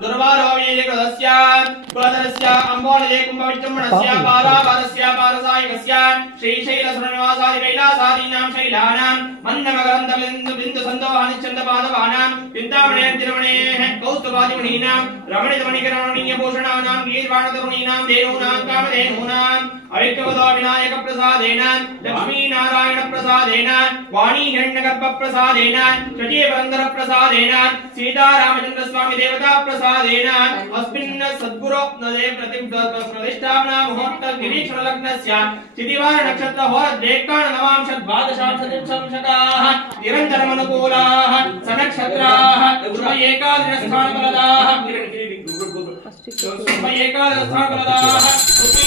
दुर्वारोऽव्यये कृतस्यान् कुलधरस्य अम्बोलये कुम्भविष्टुम्णस्य पारावारस्य पारसायकस्य श्रीशैलसुरनिवासादिकैलासादीनां शैलानां मन्दमकरन्दबिन्दुसन्दोहानिच्छन्दपादपानां चिन्तामणेर्तिरमणेः कौस्तुभादिमणीनां रमणितमणिकरणीयभूषणानां गीर्वाणतरुणीनां देवूनां कामधेनूनाम् अविक्रमदो विनायकप्रसादेन लक्ष्मीनारायणप्रसादेन वाणीहिरण्यगर्भप्रसादेन शचीवरन्दरप्रसादेन सीतारामचन्द्रस्वामी देवताप्रसादेन अस्मिन् सद्गुरो प्रतिष्ठापना मुहूर्त गिरीश्वरलग्नस्य तिथिवार नक्षत्र होरद्वेकाण नवांशद्वादशांशतिंशकाः निरन्तरमनुकूलाः सनक्षत्राः शुभ एकादशस्थानफलदाः शुभ एकादशस्थानफलदाः